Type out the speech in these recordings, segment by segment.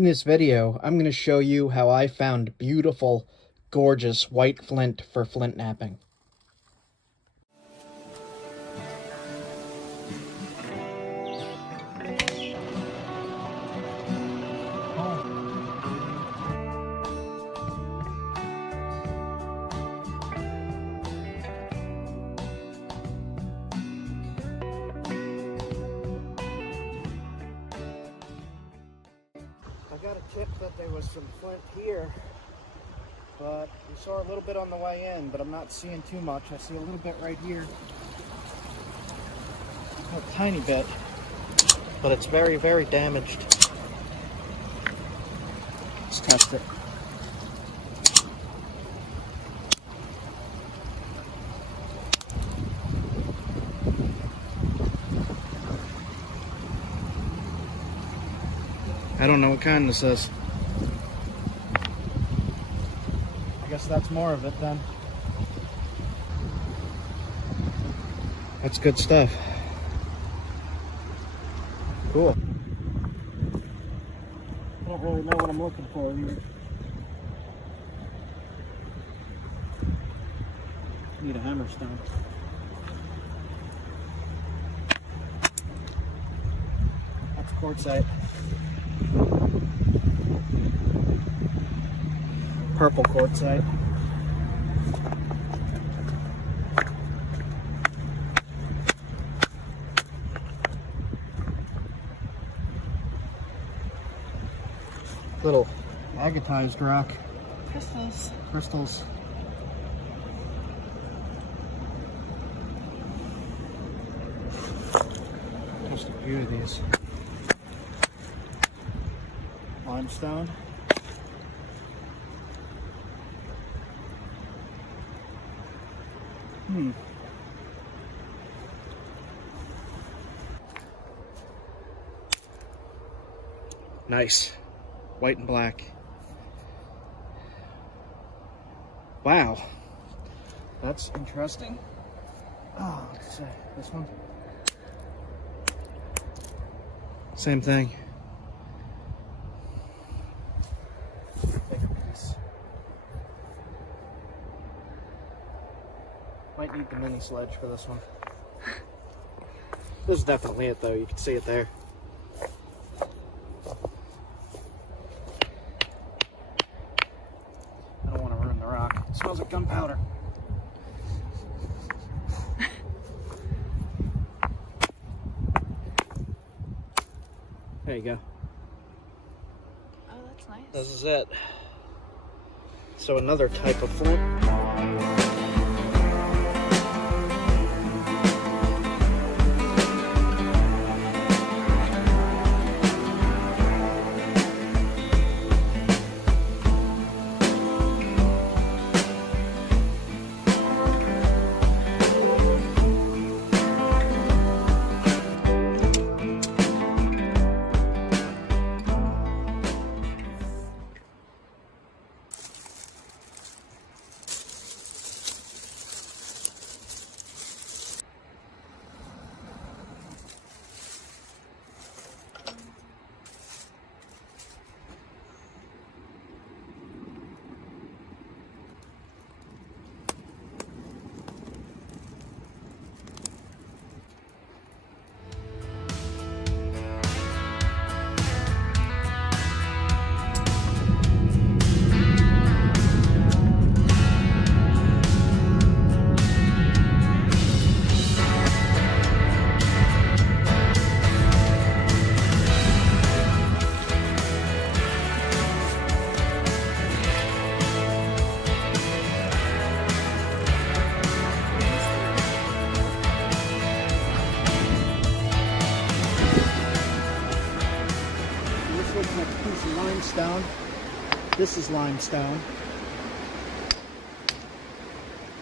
In this video, I'm going to show you how I found beautiful, gorgeous white flint for flint knapping. I got a tip that there was some flint here, but we saw a little bit on the way in, but I'm not seeing too much. I see a little bit right here, a tiny bit, but it's very, very damaged. Let's test it. I don't know what kind this is. I guess that's more of it then. That's good stuff. Cool. I don't really know what I'm looking for here. Need a hammerstone. That's quartzite. Purple quartzite. Little agatized rock. Crystals. Crystals. Just a few of these. Limestone. Nice. White and black. Wow. That's interesting. Oh, let's see. This one. Same thing. Bigger piece. Might need the mini sledge for this one. This is definitely it though, you can see it there. I don't want to ruin the rock. It smells like gunpowder. There you go. Oh, that's nice. This is it. So another type of flint. Limestone. This is limestone.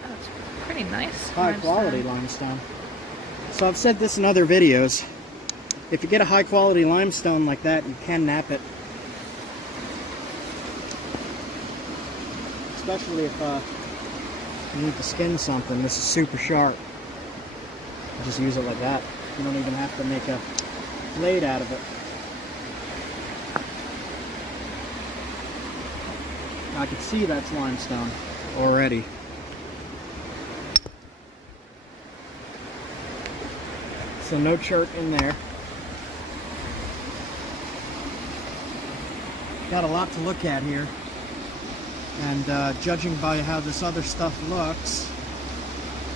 That's pretty nice. High quality limestone. So I've said this in other videos. If you get a high quality limestone like that, you can knap it. Especially if you need to skin something. This is super sharp. You just use it like that. You don't even have to make a blade out of it. I could see that's limestone already. So no chert in there. Got a lot to look at here. And judging by how this other stuff looks,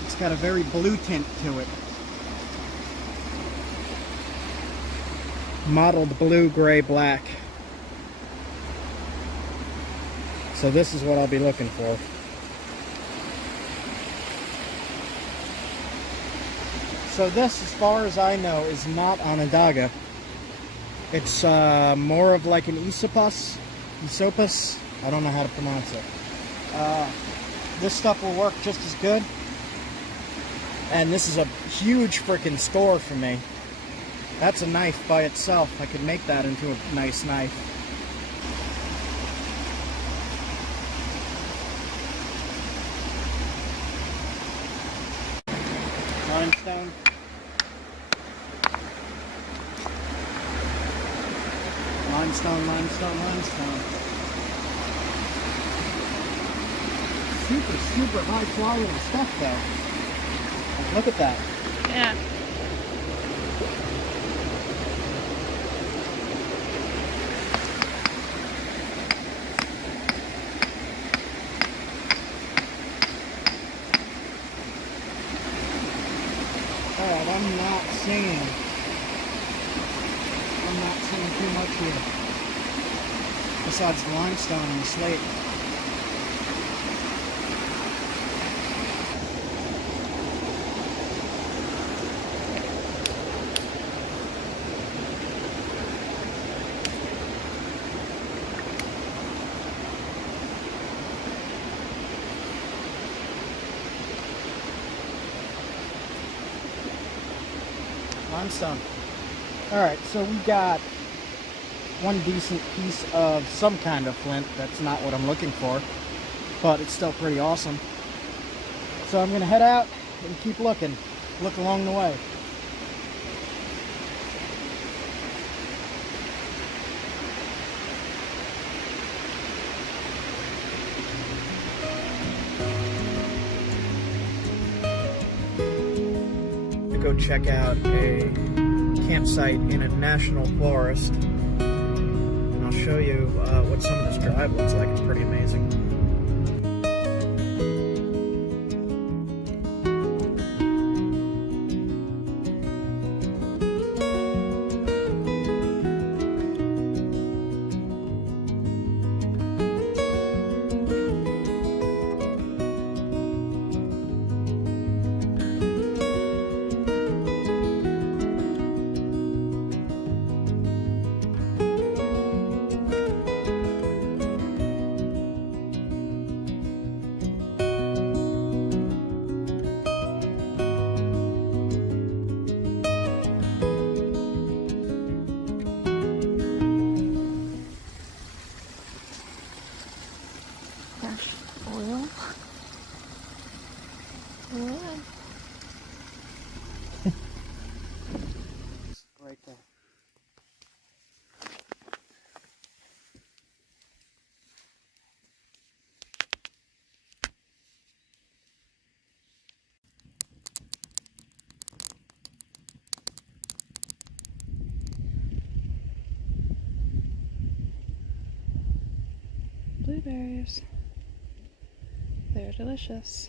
it's got a very blue tint to it. Mottled blue, gray, black. So this is what I'll be looking for. So this, as far as I know, is not Onondaga. It's more of like an Esopus. I don't know how to pronounce it. This stuff will work just as good. And this is a huge freaking score for me. That's a knife by itself. I could make that into a nice knife. Limestone. Limestone, limestone, limestone. Super high quality stuff though. Like, look at that. Yeah. Alright, I'm not seeing too much here. Besides the limestone and the slate. Limestone. Alright, so we got one decent piece of some kind of flint. That's not what I'm looking for, but it's still pretty awesome. So I'm gonna head out and keep looking. Look along the way. Go check out a campsite in a national forest, and I'll show you what some of this drive looks like. It's pretty amazing. Oil. Right there. Blueberries. They're delicious.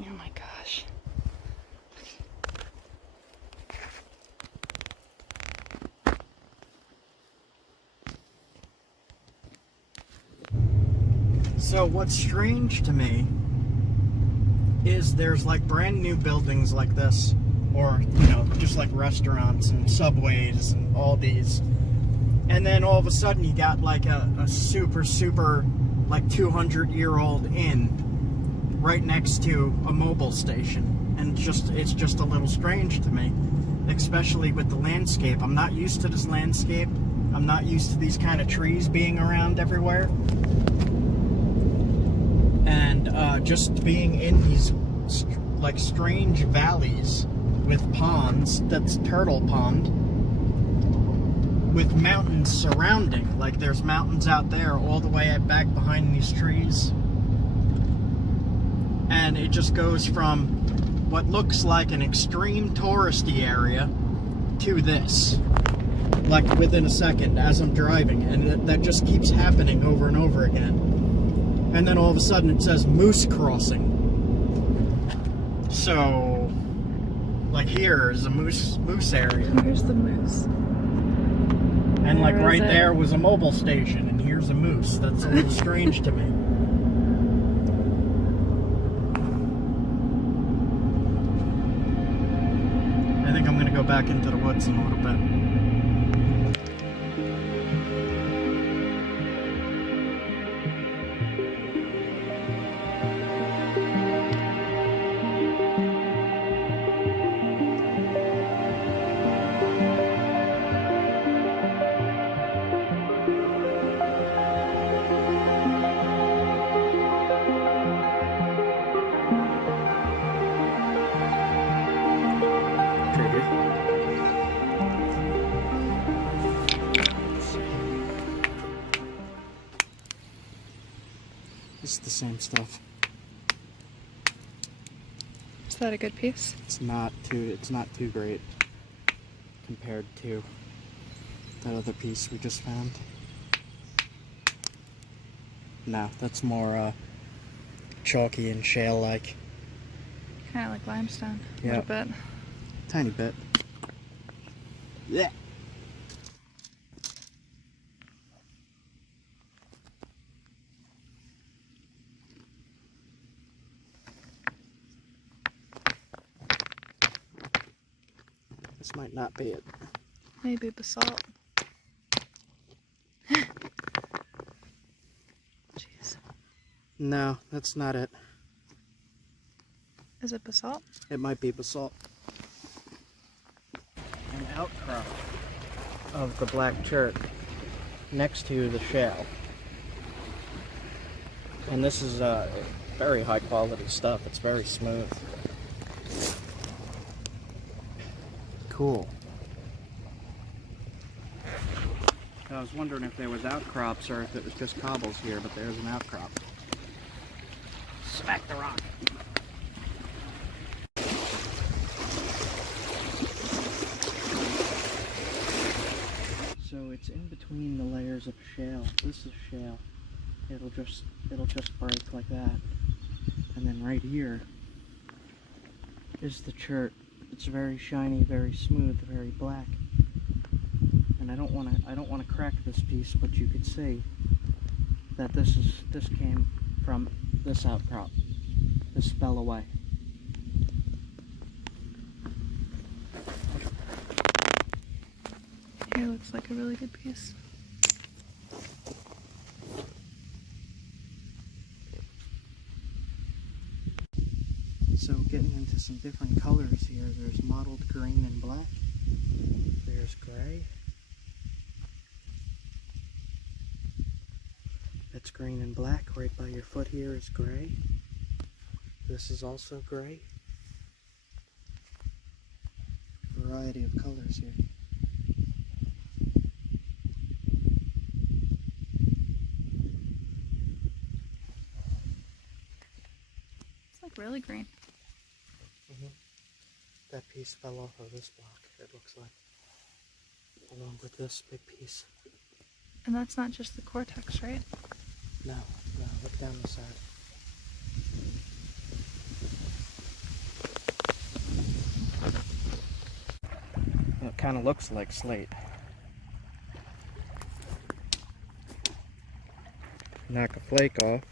Oh my gosh. So what's strange to me is there's like brand new buildings like this, or just like restaurants and subways and all these, and then all of a sudden you got like a super like 200-year-old inn right next to a mobile station, and it's just a little strange to me, especially with the landscape. I'm not used to this landscape. I'm not used to these kind of trees being around everywhere. And just being in these like strange valleys with ponds. That's Turtle Pond. With mountains surrounding. Like there's mountains out there all the way back behind these trees. And it just goes from what looks like an extreme touristy area to this. Like within a second as I'm driving. And that just keeps happening over and over again. And then all of a sudden it says Moose Crossing. So, like here is a moose area. Here's the moose. And like Where right is it? there was a mobile station, and here's a moose. That's a little strange to me. I think I'm gonna go back into the woods in a little bit. It's the same stuff. Is that a good piece? It's not too great compared to that other piece we just found. No, that's more chalky and shale-like. Kind of like limestone. A Yeah. little bit. Tiny bit. Yeah. This might not be it. Maybe basalt. Jeez. No, that's not it. Is it basalt? It might be basalt. An outcrop of the black chert next to the shale. And this is very high quality stuff. It's very smooth. Cool. I was wondering if there was outcrops or if it was just cobbles here, but there's an outcrop. Smack the rock. So it's in between the layers of shale. This is shale. It'll just break like that. And then right here is the chert. It's very shiny, very smooth, very black. And I don't want to crack this piece, but you could see that this came from this outcrop. This fell away. Here looks like a really good piece. So getting into some different colors here. There's mottled green and black. There's gray. That's green and black. Right by your foot here is gray. This is also gray. Variety of colors here. It's like really green. That piece fell off of this block, it looks like. Along with this big piece. And that's not just the cortex, right? No, look down the side. It kind of looks like slate. Knock a flake off.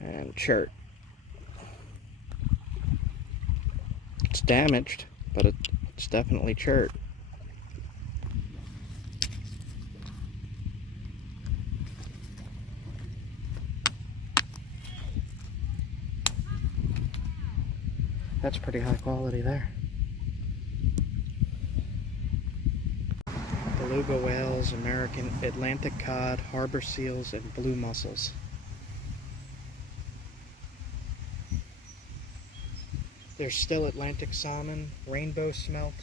And chert. It's damaged, but it's definitely chert. That's pretty high quality there. Beluga whales, American Atlantic cod, harbor seals, and blue mussels. There's still Atlantic salmon, rainbow smelt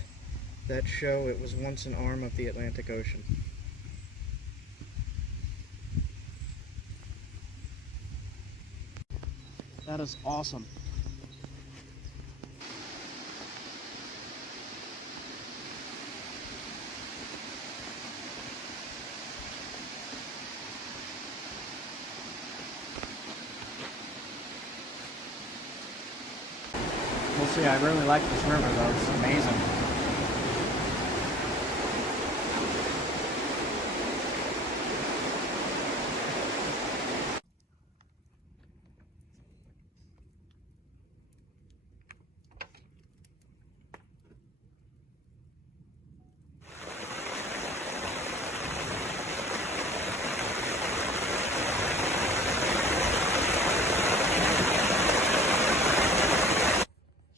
that show it was once an arm of the Atlantic Ocean. That is awesome. We'll see, I really like this river though, it's amazing.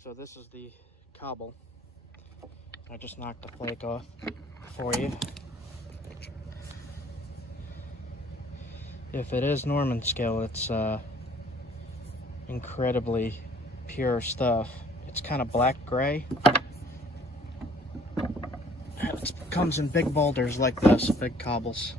So this is the cobble. I just knocked the flake off for you. If it is Norman scale, it's incredibly pure stuff. It's kind of black gray. It comes in big boulders like this, big cobbles.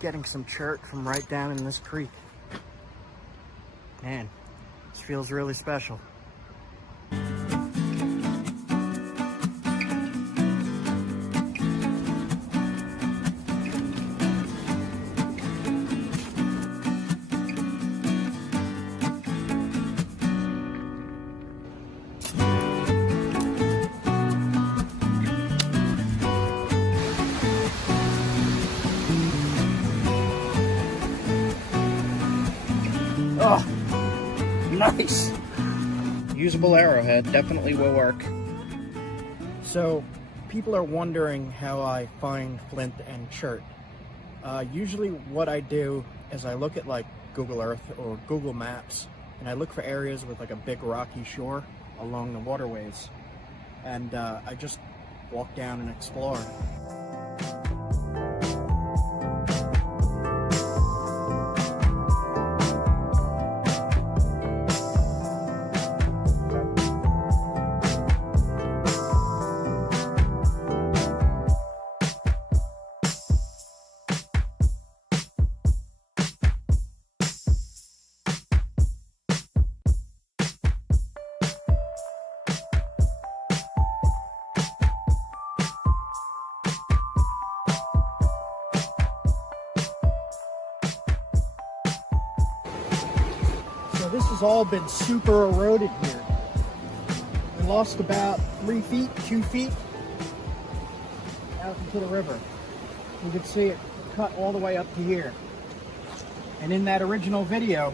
Getting some chert from right down in this creek. Man, this feels really special. Oh, nice. Usable arrowhead, definitely will work. So, people are wondering how I find flint and chert. Usually what I do is I look at like Google Earth or Google Maps, and I look for areas with like a big rocky shore along the waterways. And I just walk down and explore. So this has all been super eroded here. We lost about 3 feet, 2 feet out into the river. You can see it cut all the way up to here. And in that original video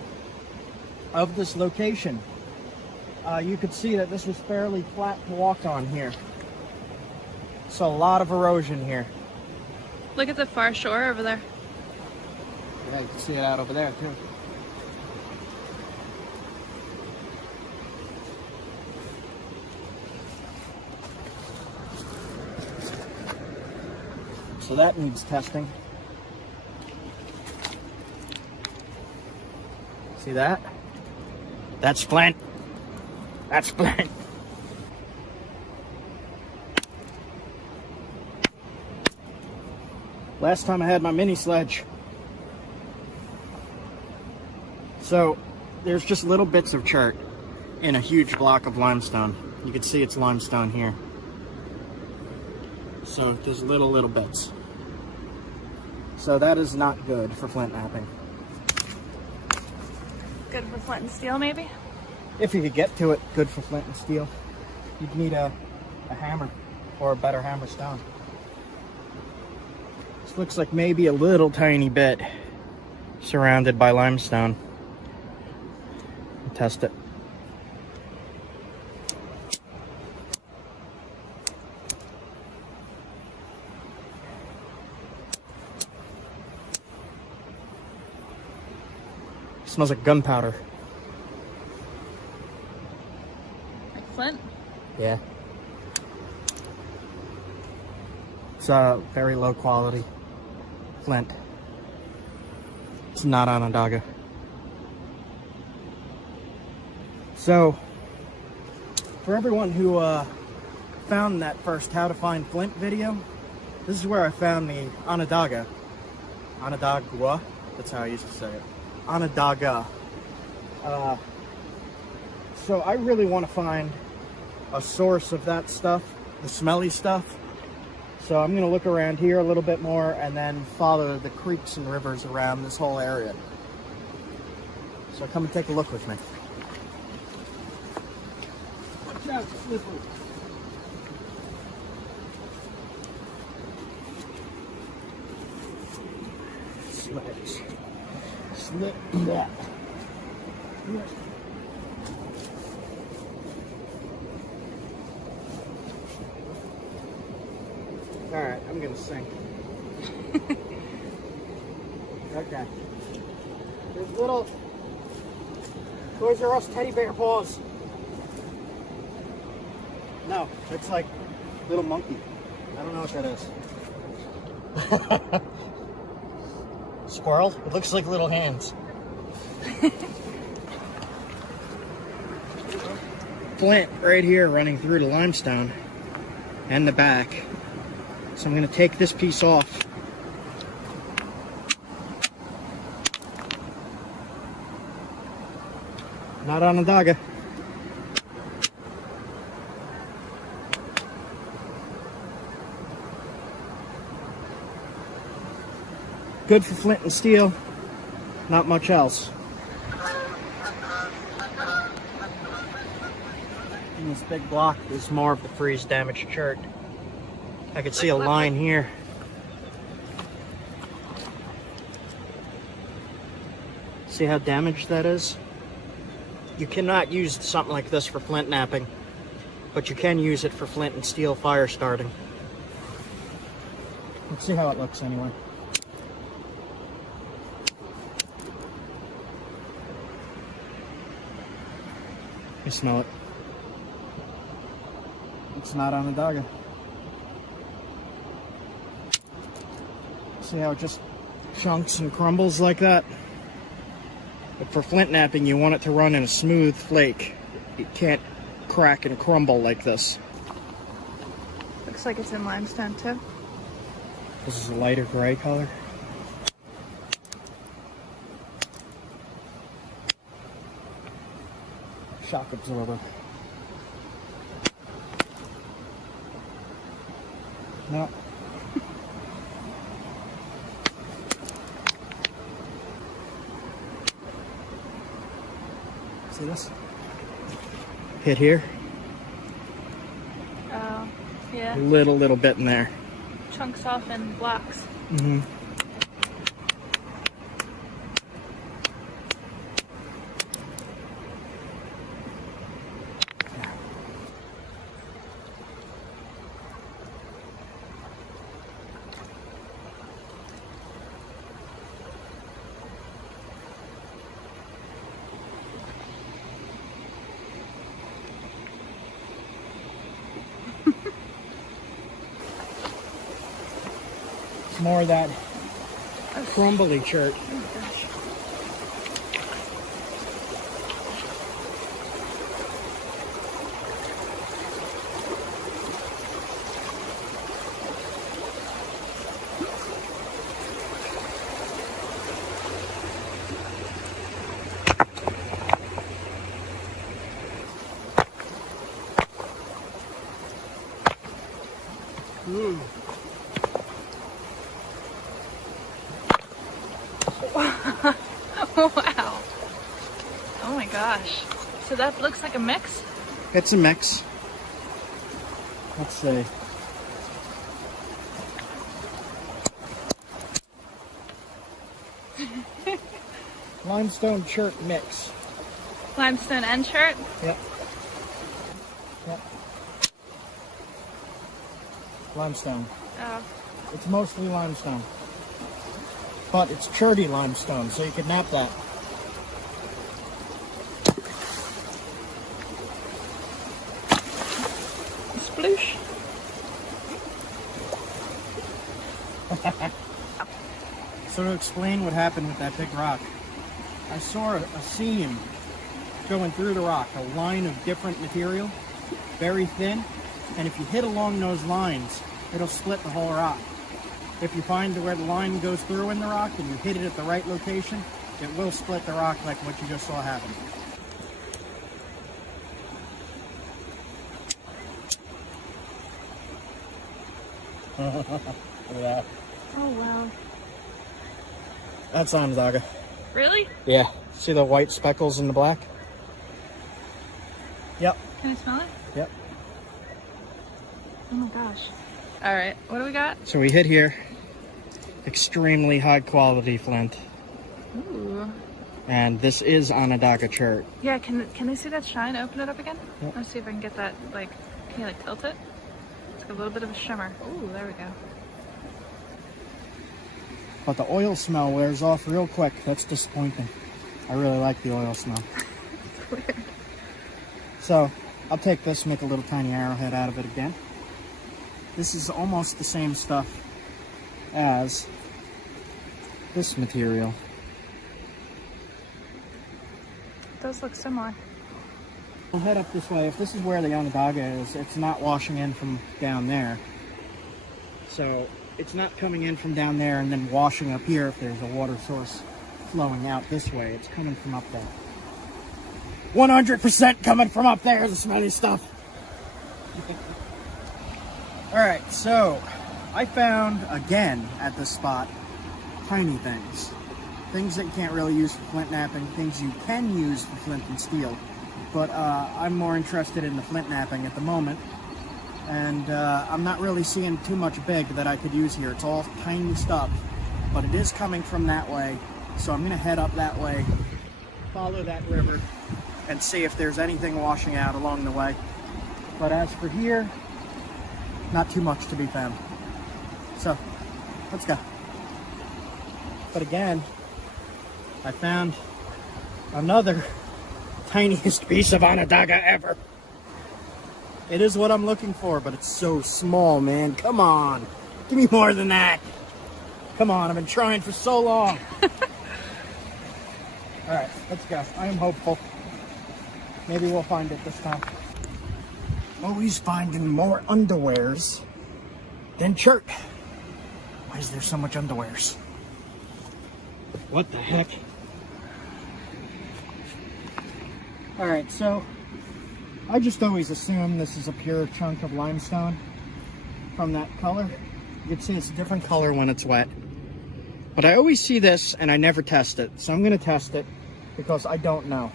of this location, you could see that this was fairly flat to walk on here. So a lot of erosion here. Look at the far shore over there. Yeah, you can see it out over there too. So that needs testing. See that? That's Flint. That's Flint. Last time I had my mini sledge. So there's just little bits of chert in a huge block of limestone. You can see it's limestone here. So there's little bits. So that is not good for flint knapping. Good for flint and steel, maybe? If you could get to it, good for flint and steel. You'd need a hammer or a better hammer stone. This looks like maybe a little tiny bit surrounded by limestone. test it. Smells like gunpowder. Like Flint? Yeah. It's very low quality Flint. It's not Onondaga. So, for everyone who found that first How to Find Flint video, this is where I found the Onondaga. Onondaga? That's how I used to say it. Onondaga. So I really want to find a source of that stuff, the smelly stuff. So I'm going to look around here a little bit more and then follow the creeks and rivers around this whole area. So come and take a look with me. Watch out, it's slippery. Slips. Slip that. Alright, I'm gonna sink. Okay. There's little Toys R Us teddy bear paws. No, it's like little monkey. I don't know what that is. Squirrel? It looks like little hands. Flint right here running through the limestone and the back. So I'm going to take this piece off. Not Onondaga. Good for flint and steel, not much else. And this big block is more of the freeze damaged chert. I could see a line here. See how damaged that is? You cannot use something like this for flint knapping, but you can use it for flint and steel fire starting. Let's see how it looks anyway. You smell it. It's not Onondaga. See how it just chunks and crumbles like that? But for flint knapping, you want it to run in a smooth flake. It can't crack and crumble like this. Looks like it's in limestone too. This is a lighter gray color. Shock absorber. No. See this? Hit here. Oh, yeah. Little bit in there. Chunks off in blocks. Mm-hmm. More of that crumbly chert. Oh my gosh. Wow. Oh my gosh. So that looks like a mix? It's a mix. Let's see. Limestone chert mix. Limestone and chert? Yep. Yep. Limestone. Oh. It's mostly limestone. But it's cherty limestone, so you could nap that. Sploosh. So to explain what happened with that big rock, I saw a seam going through the rock, a line of different material, very thin, and if you hit along those lines, it'll split the whole rock. If you find where the line goes through in the rock and you hit it at the right location, it will split the rock like what you just saw happen. Look at that. Oh, wow. That's Onondaga. Really? Yeah. See the white speckles in the black? Yep. Can I smell it? Yep. Oh my gosh. All right, what do we got? So we hit here. Extremely high quality flint. Ooh. And this is Onondaga chert. Yeah, can they see that shine? Open it up again? Yep. Let's see if I can get that, like, can you, like, tilt it? It's like a little bit of a shimmer. Ooh, there we go. But the oil smell wears off real quick. That's disappointing. I really like the oil smell. It's weird. So I'll take this, make a little tiny arrowhead out of it again. This is almost the same stuff as this material. It does look similar. We'll head up this way. If this is where the Onondaga is, it's not washing in from down there. So it's not coming in from down there and then washing up here if there's a water source flowing out this way. It's coming from up there. 100% coming from up there, the smelly stuff. Alright, so I found, again, at this spot, tiny things. Things that you can't really use for flint napping, things you can use for flint and steel. But I'm more interested in the flint napping at the moment. And I'm not really seeing too much big that I could use here. It's all tiny stuff. But it is coming from that way. So I'm going to head up that way, follow that river, and see if there's anything washing out along the way. But as for here, not too much to be found. So, let's go. But again, I found another tiniest piece of Onondaga ever. It is what I'm looking for, but it's so small, man. Come on. Give me more than that. Come on, I've been trying for so long. Alright, let's go. I am hopeful. Maybe we'll find it this time. Always finding more underwears than chert. Why is there so much underwears? What the heck? Alright, so I just always assume this is a pure chunk of limestone from that color. You can see it's a different color when it's wet. But I always see this and I never test it. So I'm going to test it because I don't know.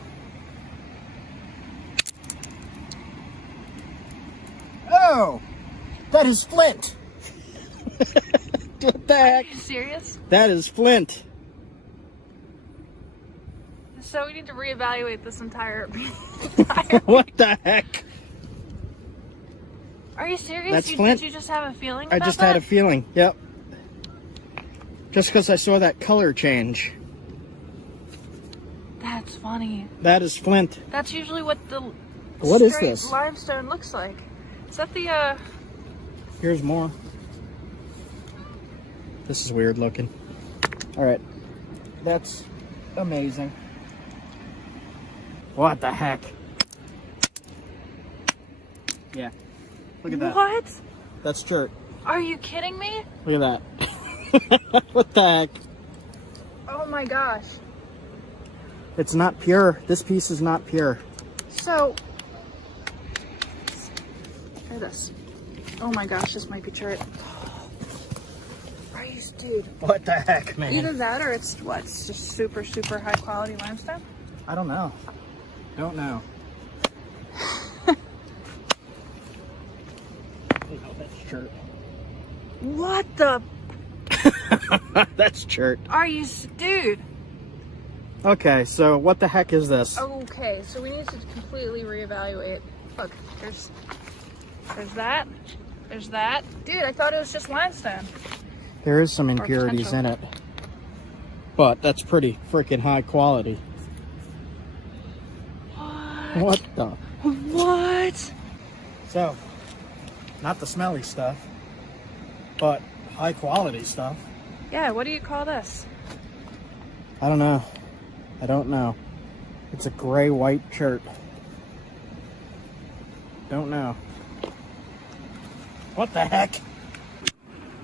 Oh, that is flint. What the heck? Are you serious? That is flint. So we need to reevaluate this entire... What the heck? Are you serious? That's flint. Did you just have a feeling I about just that? had a feeling, yep. Just because I saw that color change. That's funny. That is flint. That's usually what the What is straight this? limestone looks like. Is that the, Here's more. This is weird looking. Alright. That's amazing. What the heck? Yeah. Look at that. What? That's chert. Are you kidding me? Look at that. What the heck? Oh my gosh. It's not pure. This piece is not pure. So, try this. Oh my gosh, this might be chert. Are you, dude? What the heck, man? Either that or it's what? It's just super, super high quality limestone? I don't know. Don't know. Oh, that's chert. What the? That's chert. Are you, dude? Okay, so what the heck is this? Okay, so we need to completely reevaluate. Look, there's that. There's that. Dude, I thought it was just limestone. There is some impurities in it, but that's pretty freaking high quality. What the? What? So, not the smelly stuff, but high quality stuff. Yeah, what do you call this? I don't know. I don't know. It's a gray white chert. Don't know. What the heck?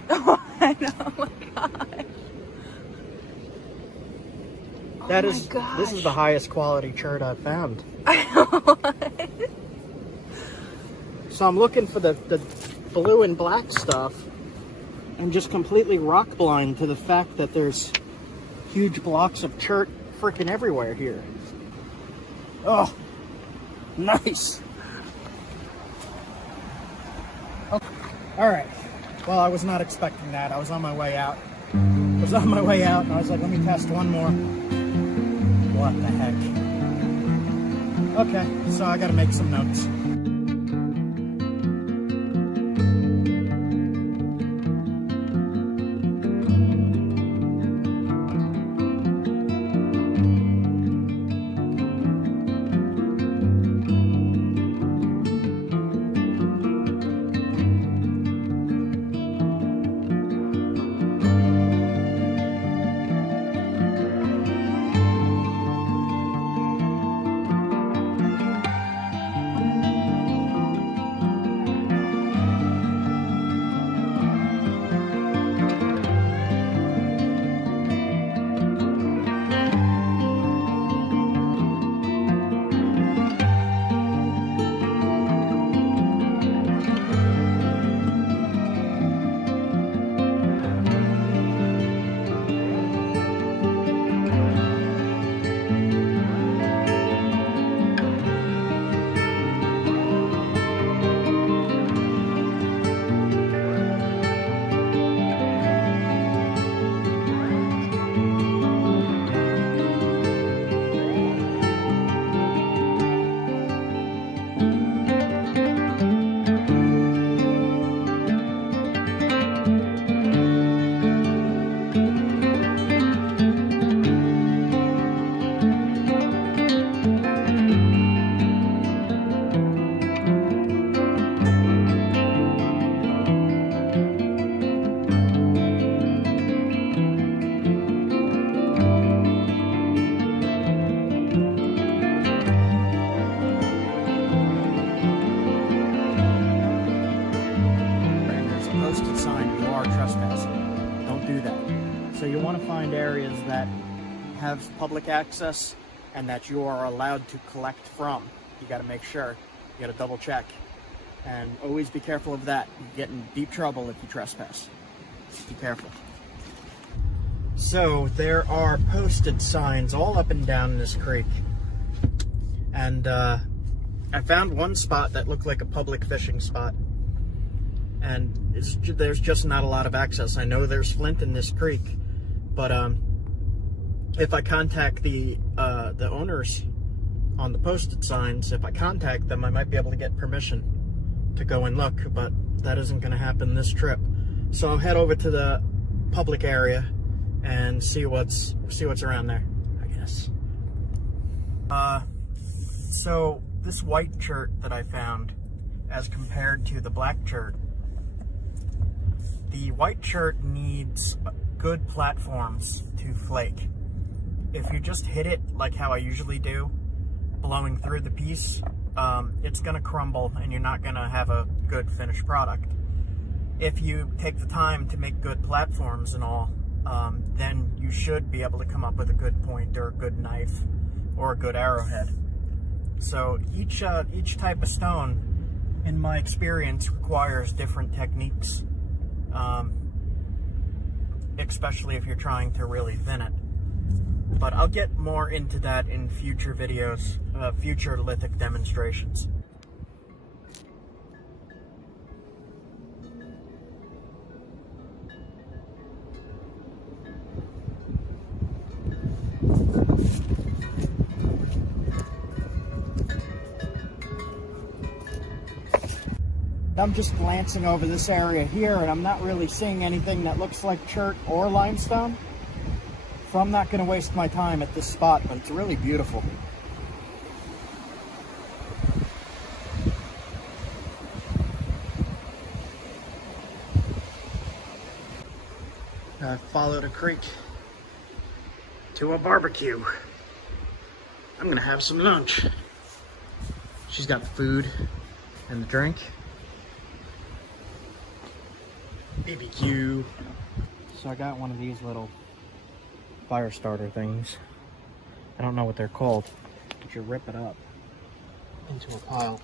I know, oh my god. That oh is, my gosh. this is the highest quality chert I've found. So I'm looking for the blue and black stuff. I'm just completely rock blind to the fact that there's huge blocks of chert freaking everywhere here. Oh, nice. Okay. All right. Well, I was not expecting that. I was on my way out. And I was like, let me test one more. What the heck? Okay, so I gotta make some notes. So you want to find areas that have public access and that you are allowed to collect from. You got to make sure. You got to double check. And always be careful of that. You get in deep trouble if you trespass. Be careful. So there are posted signs all up and down this creek. And I found one spot that looked like a public fishing spot. And there's just not a lot of access. I know there's Flint in this creek, but if I contact the owners on the posted signs, if I contact them, I might be able to get permission to go and look, but that isn't going to happen this trip. So I'll head over to the public area and see what's around there, I guess. So this white chert that I found, as compared to the black chert, the white chert needs good platforms to flake. If you just hit it like how I usually do, blowing through the piece, it's gonna crumble and you're not gonna have a good finished product. If you take the time to make good platforms and all, then you should be able to come up with a good point or a good knife or a good arrowhead. So each type of stone, in my experience, requires different techniques, especially if you're trying to really thin it. But I'll get more into that in future videos, future lithic demonstrations. I'm just glancing over this area here, and I'm not really seeing anything that looks like chert or limestone. So I'm not going to waste my time at this spot, but it's really beautiful. I followed a creek to a barbecue. I'm gonna have some lunch. She's got the food and the drink. BBQ. So I got one of these little fire starter things. I don't know what they're called, but you rip it up into a pile.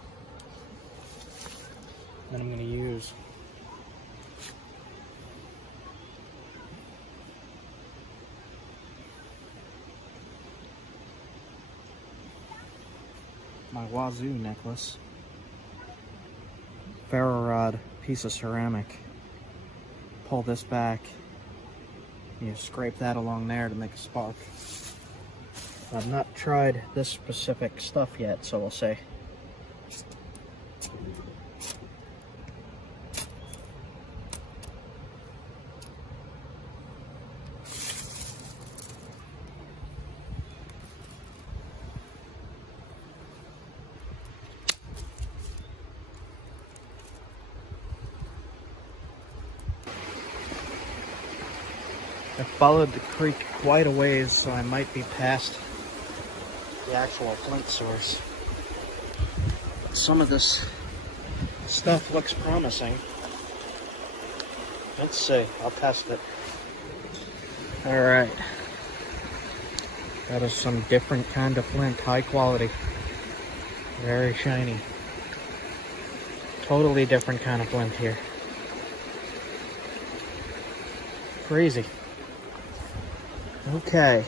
Then I'm gonna use my wazoo necklace, ferro rod, piece of ceramic. Pull this back, you scrape that along there to make a spark. I've not tried this specific stuff yet, so we'll see. I followed the creek quite a ways, so I might be past the actual Flint source. But some of this stuff looks promising. Let's see, I'll test it. Alright. That is some different kind of flint, high quality. Very shiny. Totally different kind of flint here. Crazy. Okay.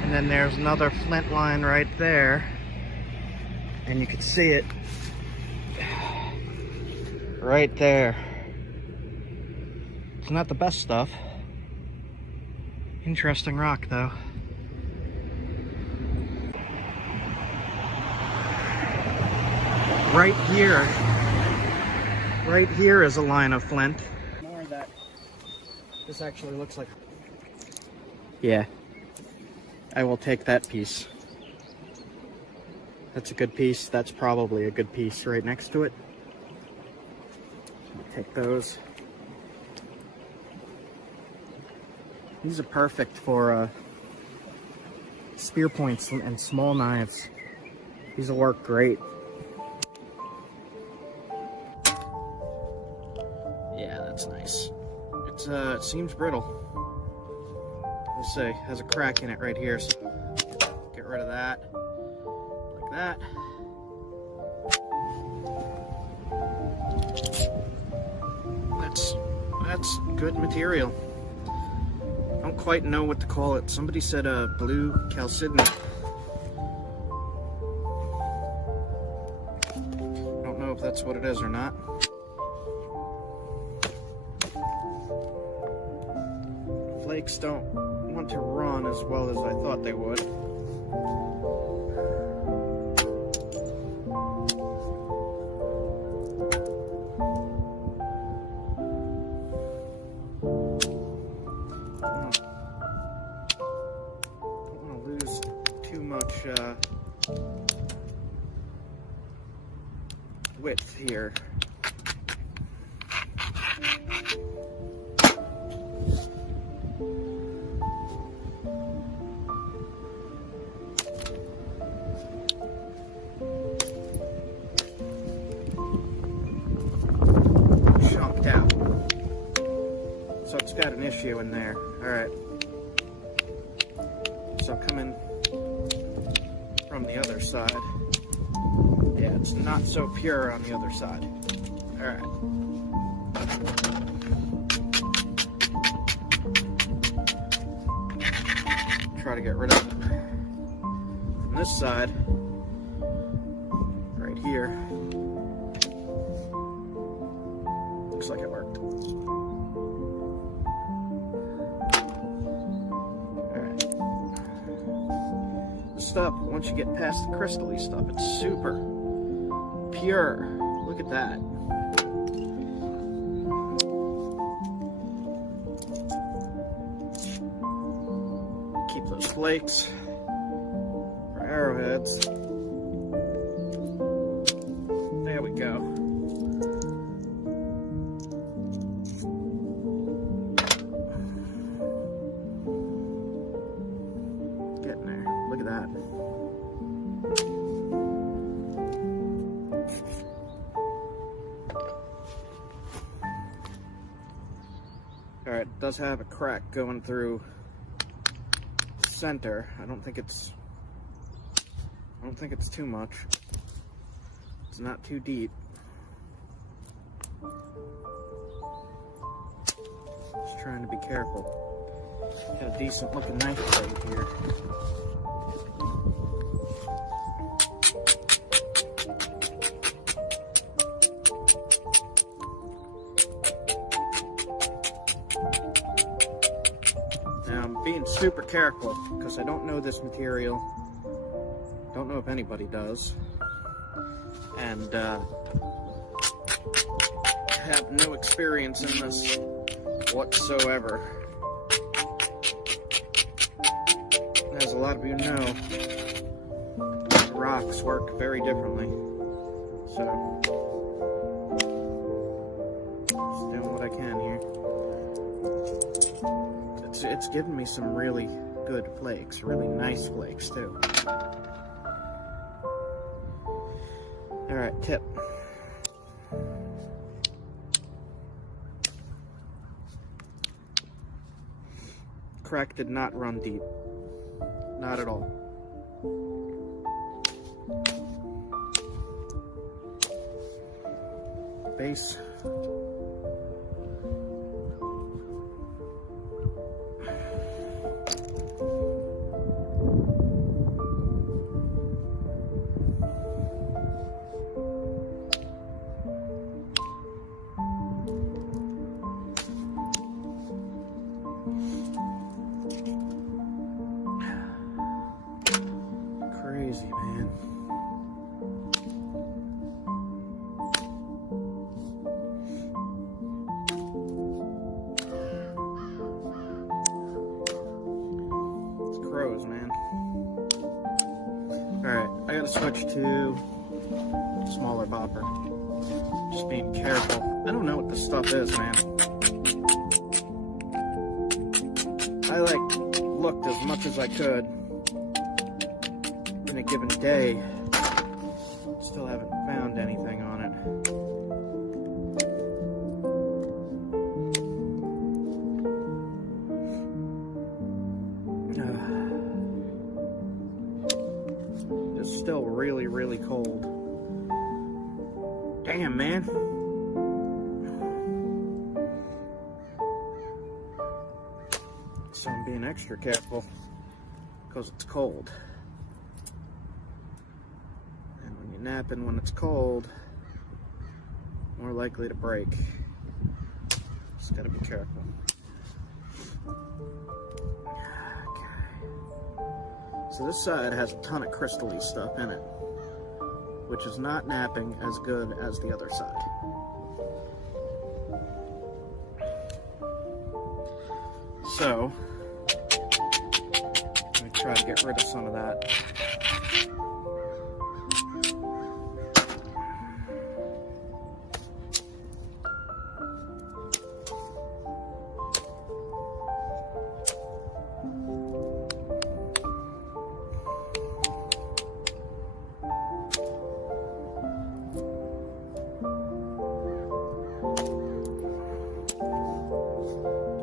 And then there's another Flint line right there, and you can see it right there. It's not the best stuff. Interesting rock though. Right here is a line of flint. More of that. This actually looks like, yeah, I will take that piece. That's a good piece. That's probably a good piece right next to it. Take those. These are perfect for spear points and small knives. These will work great. Yeah, that's nice. It seems brittle. We'll see. Has a crack in it right here, so get rid of that. Like that. That's good material. Don't quite know what to call it. Somebody said blue chalcedony. Don't know if that's what it is or not. Flakes don't want to run as well as I thought they would. Width here. Chunked out. So it's got an issue in there. Alright. So coming from the other side. Yeah, it's not so pure on the other side. Alright. Try to get rid of it. From this side, right here, looks like it worked. Alright. The stuff, once you get past the crystally stuff, it's super pure. Look at that. Keep those flakes for arrowheads. There we go. Getting there. Look at that. Alright, it does have a crack going through the center. I don't think it's too much. It's not too deep. Just trying to be careful. Got a decent looking knife blade here. Now I'm being super careful because I don't know this material. Don't know if anybody does. And have no experience in this whatsoever. As a lot of you know, rocks work very differently. So, just doing what I can here. It's giving me some really good flakes, really nice flakes too. Alright, tip. Crack did not run deep. Not at all. Base. Crazy, man. It's crows, man. Alright, I gotta switch to smaller bopper. Just being careful. I don't know what this stuff is, man. I looked as much as I could in a given day. Still haven't found anything on it. It's still really, really cold. Damn, man. So I'm being extra careful because it's cold. And when you're napping when it's cold, more likely to break. Just gotta be careful. Okay. So this side has a ton of crystally stuff in it, which is not napping as good as the other side. So, let me try to get rid of some of that.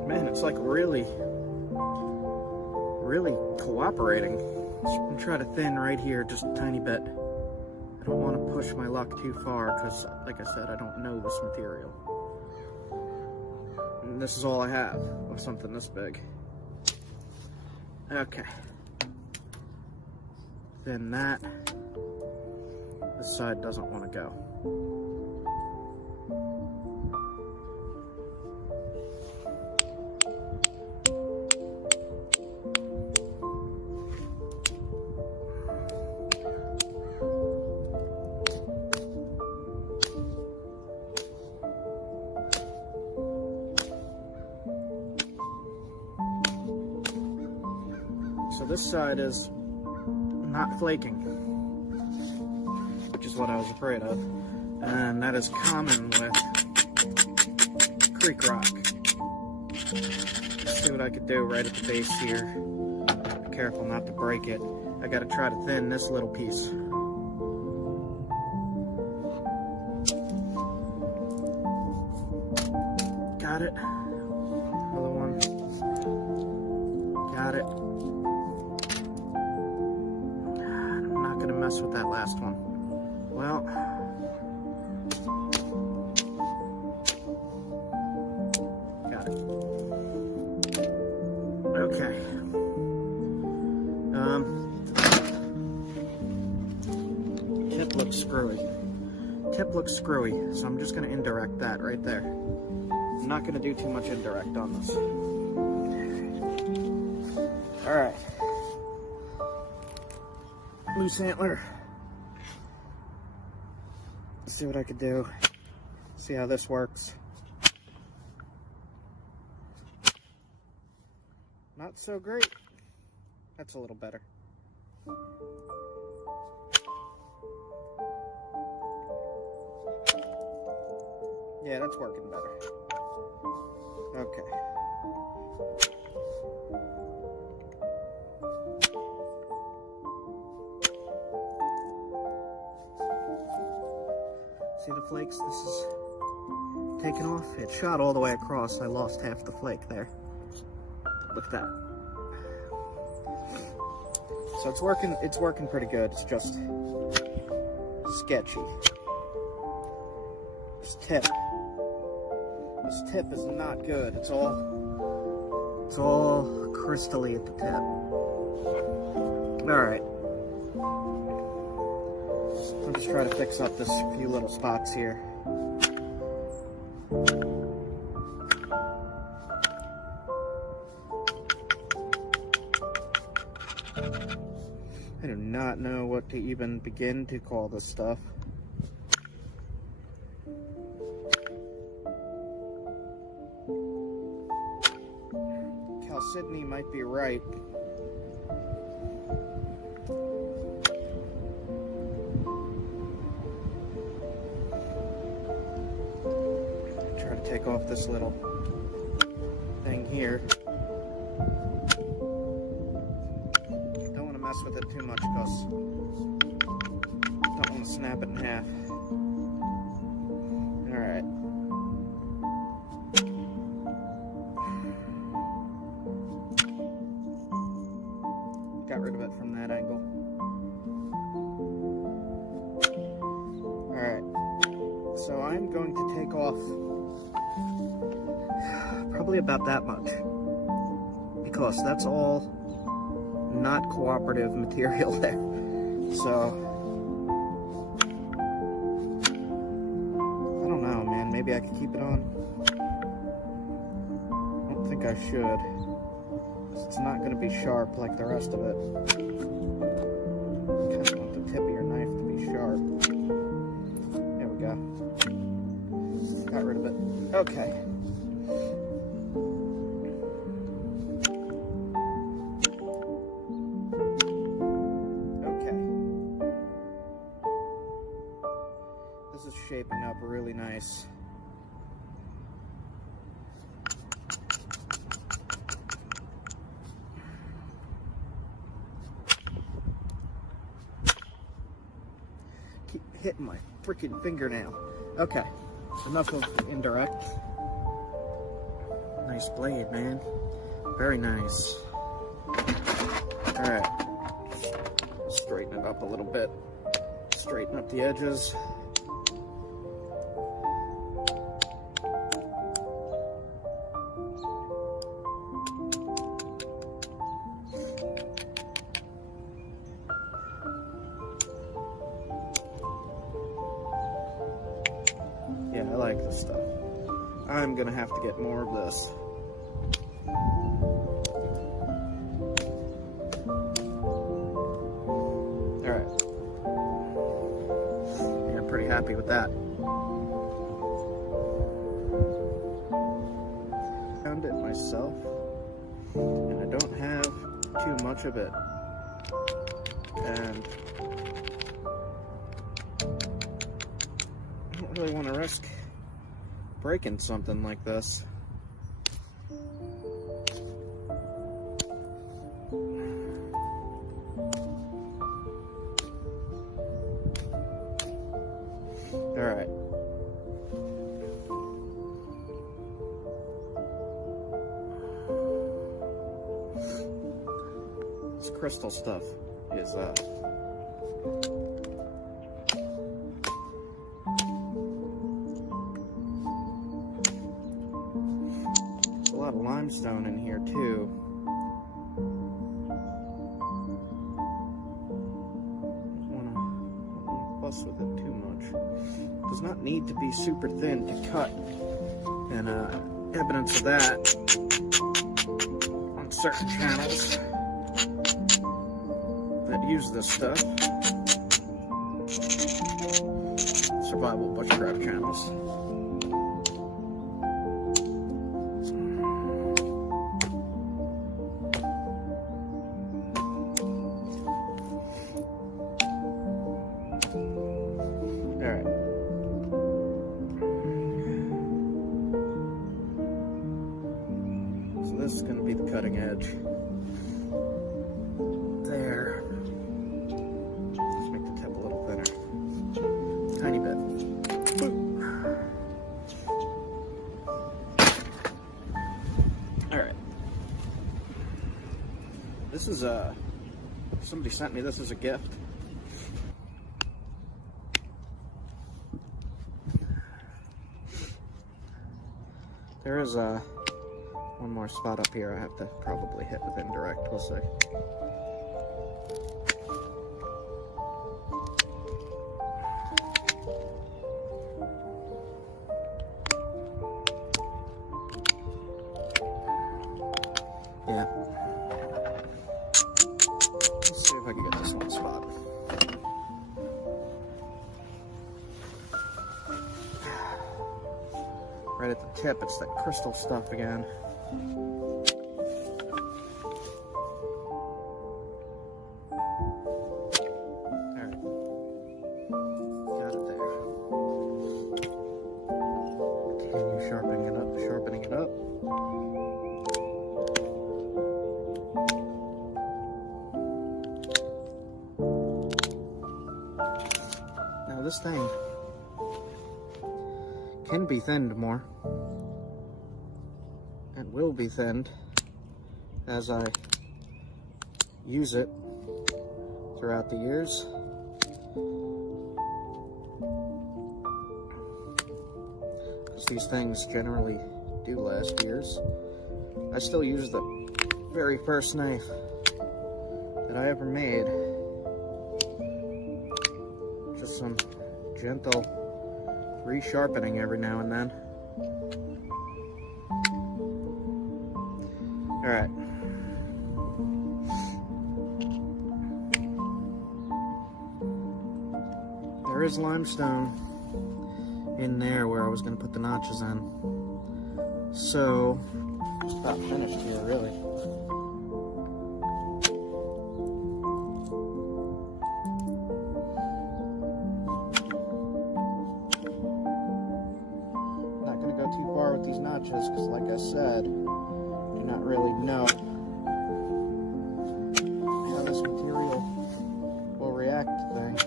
Man, it's like really cooperating. I'm trying to thin right here just a tiny bit. I don't want to push my luck too far because, like I said, I don't know this material. And this is all I have of something this big. Okay. Thin that. This side doesn't want to go. So this side is not flaking, which is what I was afraid of, and that is common with creek rock. Let's see what I could do right at the base here. Be careful not to break it. I gotta try to thin this little piece. Got it. Another one. Got it. I'm not gonna mess with that last one. Well, got it. Okay. Tip looks screwy. Tip looks screwy, so I'm just gonna indirect that right there. I'm not gonna do too much indirect on this. All right. Loose antler. Let's see what I could do. See how this works. Not so great. That's a little better. Yeah, that's working better. Okay. See the flakes? This is taken off. It shot all the way across. I lost half the flake there. Look at that. So it's working pretty good. It's just sketchy. This tip is not good. It's all crystally at the tip. All right. I'll just try to fix up this few little spots here. I do not know what to even begin to call this stuff. Sydney might be right. Try to take off this little thing here. Don't want to mess with it too much because don't want to snap it in half. All right. Got rid of it from that angle. Alright, so I'm going to take off probably about that much because that's all not cooperative material there. So I don't know, man. Maybe I could keep it on. I don't think I should. It's not going to be sharp like the rest of it. I kind of want the tip of your knife to be sharp. There we go. Got rid of it. Okay. Okay. This is shaping up really nice. Hitting my freaking fingernail. Okay, enough of the indirect. Nice blade, man. Very nice. Alright. Straighten it up a little bit. Straighten up the edges. Yeah, I like this stuff. I'm gonna have to get more of this. Alright. Yeah, I'm pretty happy with that. Found it myself, and I don't have too much of it. And I don't really want to risk breaking something like this. Alright. This crystal stuff is a lot of limestone in here too. Don't want to fuss with it too much. Does not need to be super thin to cut, and evidence of that on certain channels that use this stuff. Survival bushcraft channels. Alright. So this is going to be the cutting edge. There. Let's make the tip a little thinner. Tiny bit. Alright. This is somebody sent me this as a gift. There is one more spot up here I have to probably hit with indirect. We'll see. Yeah. Let's see if I can get this one spot. Right at the tip, it's that crystal stuff again. There. Got it there. Continue sharpening it up, sharpening it up. Now this thing can be thinned more, and will be thinned as I use it throughout the years. Because these things generally do last years. I still use the very first knife that I ever made. Just some gentle resharpening every now and then. All right. There is limestone in there where I was going to put the notches in. So, it's about finished here, really. Not going to go too far with these notches because, like I said, do not really know how this material will react to things.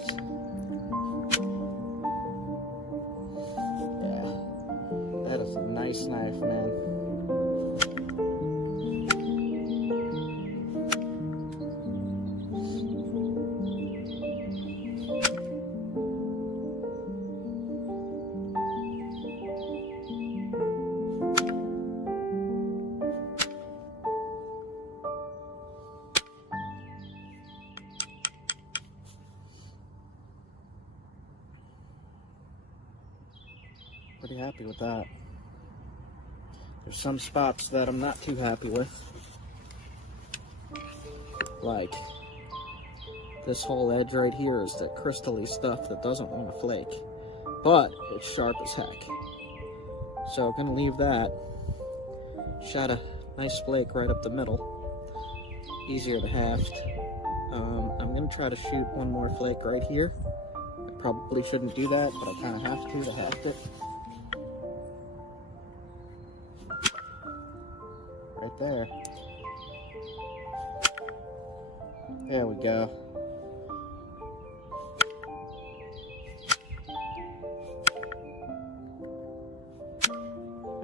That is a nice knife, man. Pretty happy with that. There's some spots that I'm not too happy with. Like this whole edge right here is that crystally stuff that doesn't want to flake. But it's sharp as heck. So I'm gonna leave that. Shot a nice flake right up the middle. Easier to haft. I'm gonna try to shoot one more flake right here. I probably shouldn't do that, but I kind of have to haft it. Right there. There we go.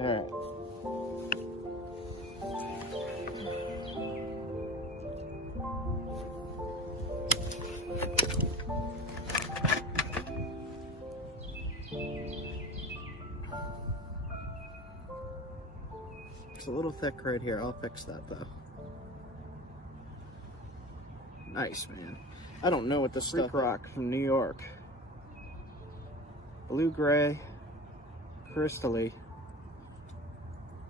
Alright. It's a little thick right here. I'll fix that though. Nice, man. I don't know what this stuff rock from New York. Blue-gray, crystally.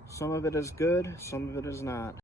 Some of it is good, some of it is not.